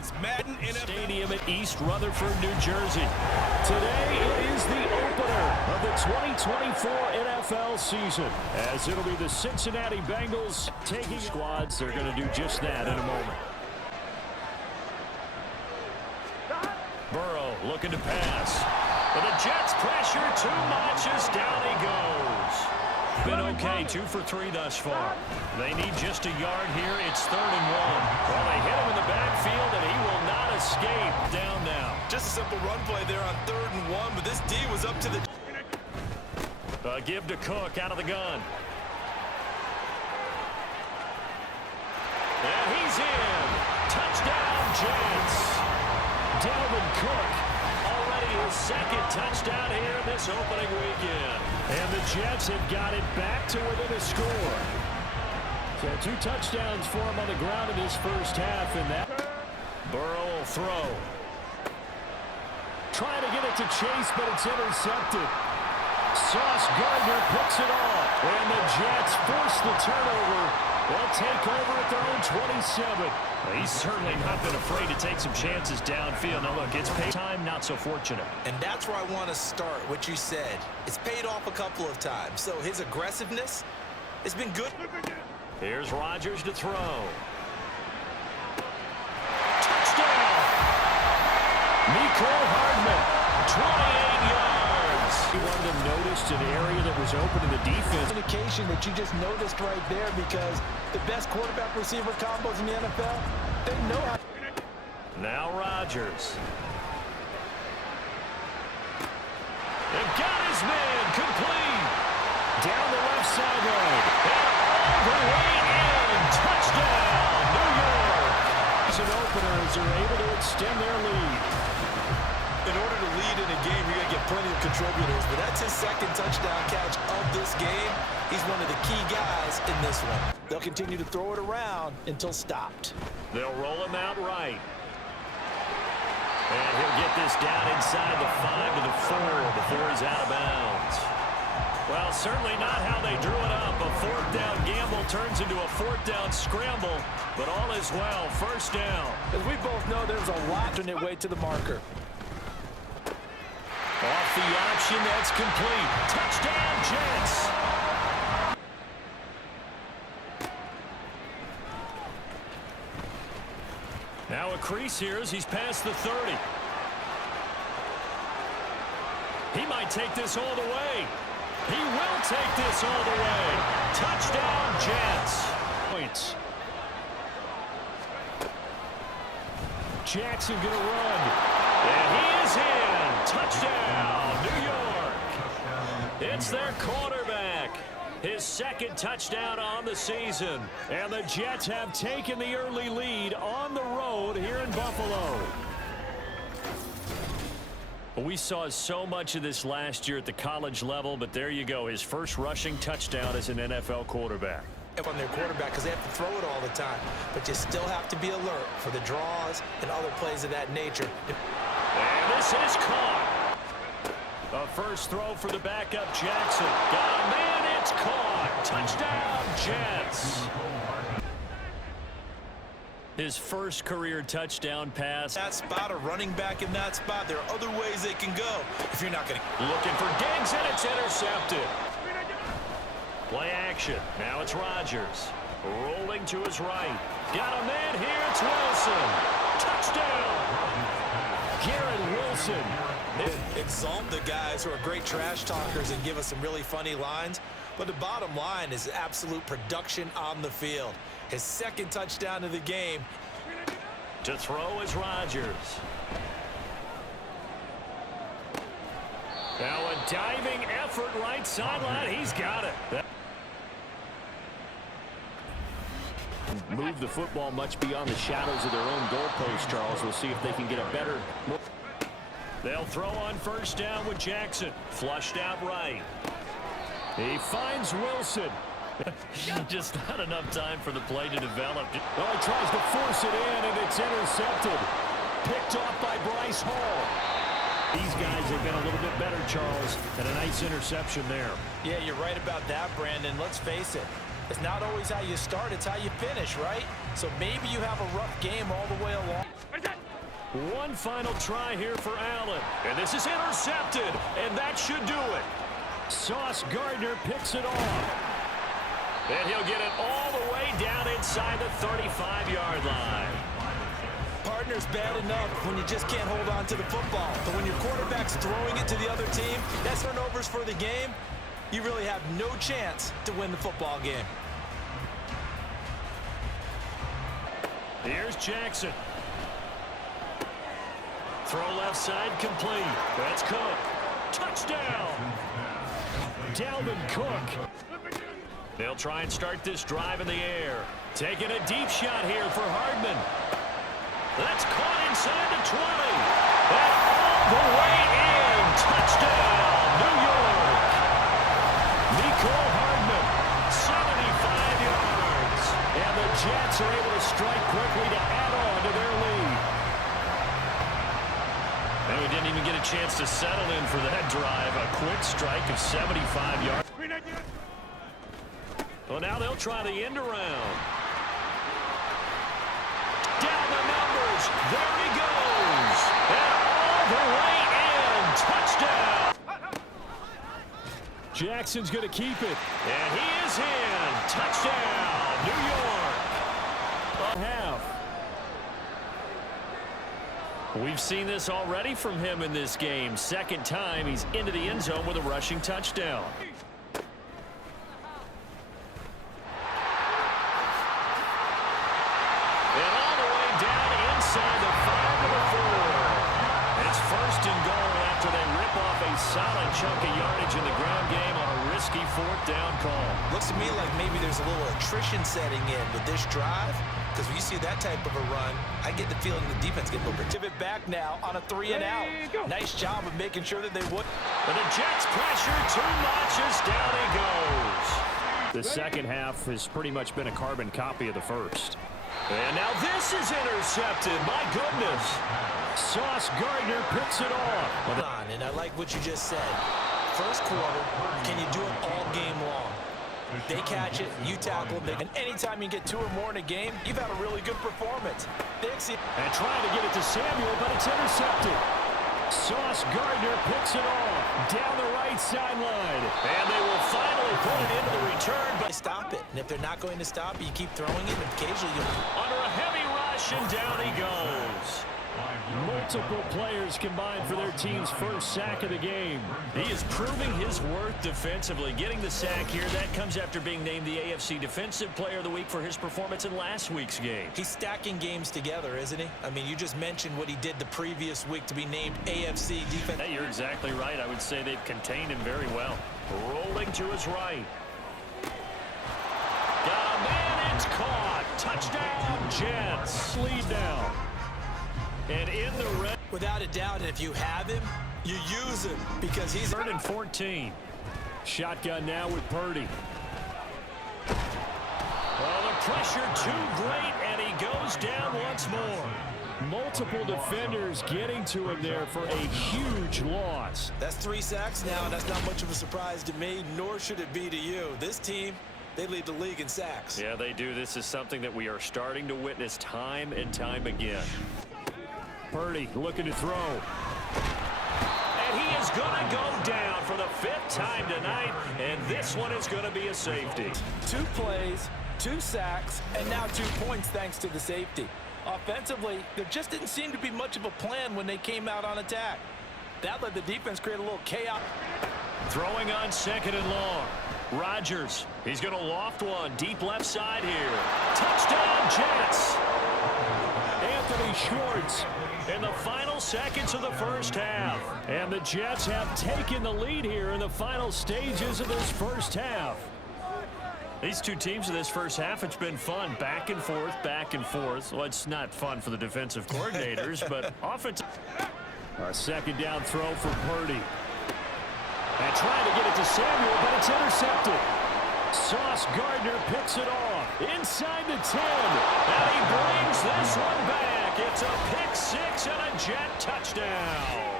It's Madden NFL Stadium at East Rutherford, New Jersey. Today it is the opener of the 2024 NFL season, as it'll be the Cincinnati Bengals taking squads. They're going to do just that in a moment. Burrow looking to pass. But the Jets pressure too much as down he goes. Been okay, 2 for 3 thus far. They need just a yard here. It's 3rd and 1. Well, they hit him in the backfield, and he will not escape. Down now. Just a simple run play there on 3rd and 1, but this D was up to the... Give to Cook out of the gun. And he's in. Touchdown, Jets. Dalvin Cook, already his 2nd touchdown here in this opening weekend. And the Jets have got it back to within a score. So 2 touchdowns for him on the ground in his first half. And that Burrow will throw. Trying to get it to Chase, but it's intercepted. Sauce Gardner picks it off. And the Jets force the turnover. They'll take over at their own 27. Well, he's certainly not been afraid to take some chances downfield. Now, look, it's pay time, not so fortunate. And that's where I want to start, what you said. It's paid off a couple of times. So his aggressiveness has been good. Here's Rodgers to throw. Touchdown! Mecole Hardman, 28 yards. One of them noticed an area that was open in the defense. Indication that you just noticed right there, because the best quarterback receiver combos in the NFL, they know how. Now Rodgers. They've got his man complete. Down the left sideline. And all the way in. Touchdown, New York. As an opener, as they're able to extend their lead. In order to lead in a game, you're going to get plenty of contributors, but that's his 2nd touchdown catch of this game. He's one of the key guys in this one. They'll continue to throw it around until stopped. They'll roll him out right. And he'll get this down inside the 5 to the 4 before he's out of bounds. Well, certainly not how they drew it up. A 4th down gamble turns into a 4th down scramble, but all is well. 1st down. As we both know, there's a lot on their way to the marker. Off the option, that's complete. Touchdown, Jets. Now a crease here as he's past the 30. He might take this all the way. He will take this all the way. Touchdown, Jets. Points. Jackson going to run. And he is in. Touchdown, New York. It's their quarterback. His 2nd touchdown on the season. And the Jets have taken the early lead on the road here in Buffalo. We saw so much of this last year at the college level, but there you go. His first rushing touchdown as an NFL quarterback. On their quarterback, because they have to throw it all the time, but you still have to be alert for the draws and other plays of that nature. And this is caught. A first throw for the backup Jackson. Got a man, it's caught. Touchdown, Jets. His first career touchdown pass. That spot, a running back in that spot, there are other ways they can go if you're not going to. Looking for Diggs, and it's intercepted. Play action. Now it's Rodgers. Rolling to his right. Got a man here. It's Wilson. Touchdown. Garrett Wilson. Exalt the guys who are great trash talkers and give us some really funny lines. But the bottom line is absolute production on the field. His 2nd touchdown of the game. To throw is Rodgers. Now a diving effort right sideline. He's got it. Move the football much beyond the shadows of their own goalpost, Charles. We'll see if they can get a better. They'll throw on 1st down with Jackson. Flushed out right. He finds Wilson. Just not enough time for the play to develop. Oh, he tries to force it in, and it's intercepted. Picked off by Bryce Hall. These guys have been a little bit better, Charles, and a nice interception there. Yeah, you're right about that, Brandon. Let's face it. It's not always how you start, it's how you finish, right? So maybe you have a rough game all the way along. One final try here for Allen. And this is intercepted, and that should do it. Sauce Gardner picks it off. And he'll get it all the way down inside the 35-yard line. Partner's bad enough when you just can't hold on to the football. But when your quarterback's throwing it to the other team, that's turnovers for the game. You really have no chance to win the football game. Here's Jackson. Throw left side complete. That's Cook. Touchdown. Dalvin Cook. They'll try and start this drive in the air. Taking a deep shot here for Hardman. That's caught inside the 20. And all the way in. Touchdown, New York. Mecole Hardman, 75 yards. And the Jets are able to strike quickly to add on to their lead. And we didn't even get a chance to settle in for that drive. A quick strike of 75 yards. Well, now they'll try the end around. Down the numbers. There he goes. And all the way in. Touchdown. Jackson's going to keep it. And he is in. Touchdown, New York. A half. We've seen this already from him in this game. Second time he's into the end zone with a rushing touchdown. And all the way down inside the 5 of the 4. It's first and goal after they rip off a solid chunk of yardage in the ground game on a risky 4th down call. Looks to me like maybe there's a little attrition setting in with this drive. Because when you see that type of a run, I get the feeling the defense getting a little Give it back now on a 3 and out. Nice job of making sure that they would. But the Jets pressure too much as down he goes. The second half has pretty much been a carbon copy of the first. And now this is intercepted. My goodness. Sauce Gardner picks it off. And I like what you just said. First quarter, can you do it all game long? They catch it, you tackle them, and Anytime you get 2 or more in a game, you've had a really good performance. And trying to get it to Samuel, but it's intercepted. Sauce Gardner picks it off down the right sideline. And they will finally put it into the return. But stop it. And if they're not going to stop it, you keep throwing it, and occasionally you'll... Under a heavy rush, and down he goes. Multiple players combined for their team's first sack of the game. He is proving his worth defensively. Getting the sack here, that comes after being named the AFC Defensive Player of the Week for his performance in last week's game. He's stacking games together, isn't he? I mean, you just mentioned what he did the previous week to be named AFC Defensive. Hey, you're exactly right. I would say they've contained him very well. Rolling to his right. Got a man, it's caught. Touchdown, Jets. Lead down. And in the red. Without a doubt, and if you have him, you use him because he's... 3rd and 14. Shotgun now with Purdy. Well, the pressure too great, and he goes down once more. Multiple defenders getting to him there for a huge loss. That's 3 sacks now, and that's not much of a surprise to me, nor should it be to you. This team, they lead the league in sacks. Yeah, they do. This is something that we are starting to witness time and time again. Purdy looking to throw. And he is going to go down for the 5th time tonight, and this one is going to be a safety. 2 plays, 2 sacks, and now 2 points thanks to the safety. Offensively, there just didn't seem to be much of a plan when they came out on attack. That let the defense create a little chaos. Throwing on 2nd and long. Rodgers, he's going to loft one deep left side here. Touchdown, Jets. Anthony Schwartz in the final seconds of the first half. And the Jets have taken the lead here in the final stages of this first half. These two teams in this first half, it's been fun. Back and forth, back and forth. Well, it's not fun for the defensive coordinators, but offensive. A 2nd down throw for Purdy. And trying to get it to Samuel, but it's intercepted. Sauce Gardner picks it off inside the 10. And he brings this one back. It's a pick 6 and a Jet touchdown.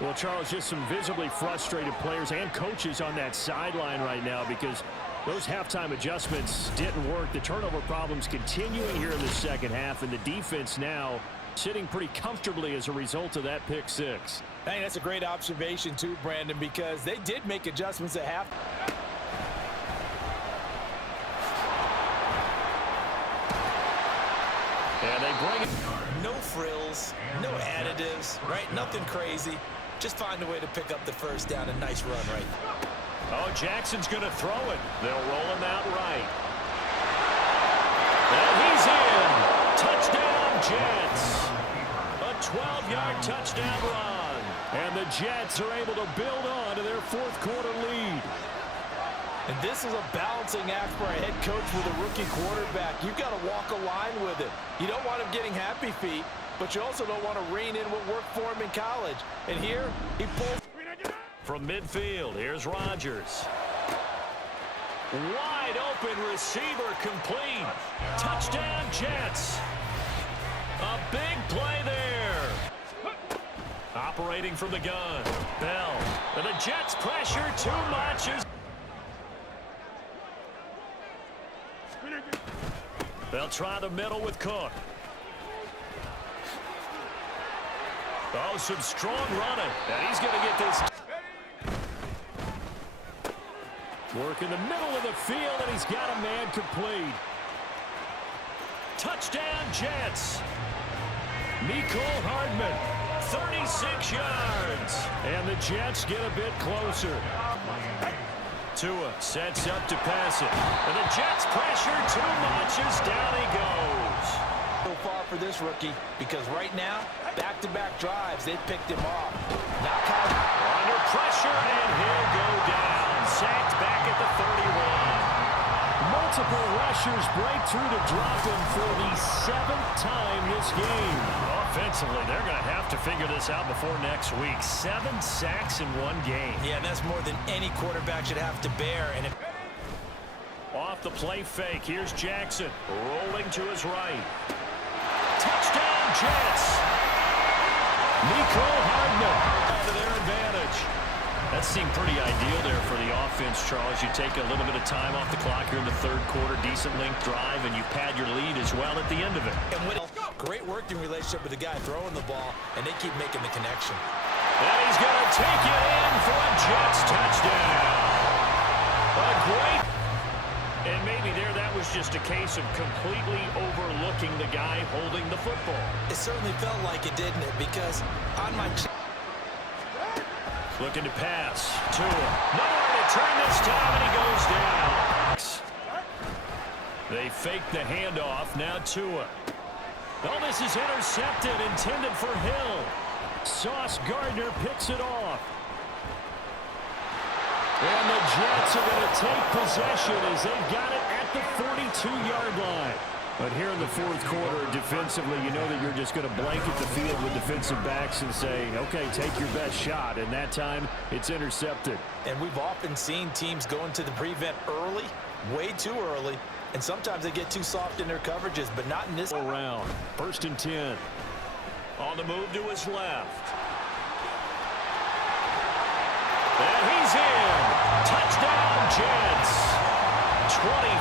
Well, Charles, just some visibly frustrated players and coaches on that sideline right now because those halftime adjustments didn't work. The turnover problems continuing here in the second half, and the defense now sitting pretty comfortably as a result of that pick six. I think that's a great observation too, Brandon, because they did make adjustments at half. And they bring it. No frills, no additives, right? Nothing crazy. Just find a way to pick up the first down. A nice run right there. Oh, Jackson's going to throw it. They'll roll him out right. And he's in. Touchdown, Jets. A 12-yard touchdown run. And the Jets are able to build on to their fourth quarter lead. And this is a balancing act for a head coach with a rookie quarterback. You've got to walk a line with it. You don't want him getting happy feet, but you also don't want to rein in what worked for him in college. And here, he pulls. From midfield, here's Rodgers. Wide open receiver complete. Touchdown, Jets. A big play there. Operating from the gun. Bell. And the Jets pressure too much. They'll try the middle with Cook. Oh, some strong running. And he's going to get this. Work in the middle of the field, and he's got a man complete. Touchdown, Jets. Mecole Hardman, 36 yards. And the Jets get a bit closer. Tua sets up to pass it. And the Jets pressure too much as down he goes. So far for this rookie, because right now, back-to-back drives, they picked him off. Now under pressure, and he'll go down. Sacked back at the 31. Multiple rushers break through to drop him for the 7th time this game. Offensively, they're going to have to figure this out before next week. 7 sacks in one game. Yeah, and that's more than any quarterback should have to bear. And off the play fake, here's Jackson. Rolling to his right. Touchdown, Jets. Mecole Hardman to their advantage. That seemed pretty ideal there for the offense, Charles. You take a little bit of time off the clock here in the third quarter, decent length drive, and you pad your lead as well at the end of it. And with great working relationship with the guy throwing the ball, and they keep making the connection. And he's going to take it in for a Jets touchdown. A great. And maybe there that was just a case of completely overlooking the guy holding the football. It certainly felt like it, didn't it? Because on my... Looking to pass. Tua. Nowhere to turn this time, and he goes down. They fake the handoff. Now Tua. Oh, this is intercepted, intended for Hill. Sauce Gardner picks it off. And the Jets are going to take possession as they've got it at the 42-yard line. But here in the fourth quarter, defensively, you know that you're just going to blanket the field with defensive backs and say, okay, take your best shot. And that time, it's intercepted. And we've often seen teams go into the prevent early, way too early, and sometimes they get too soft in their coverages, but not in this round. 1st and 10. On the move to his left. And he's in. Touchdown, Jets. 20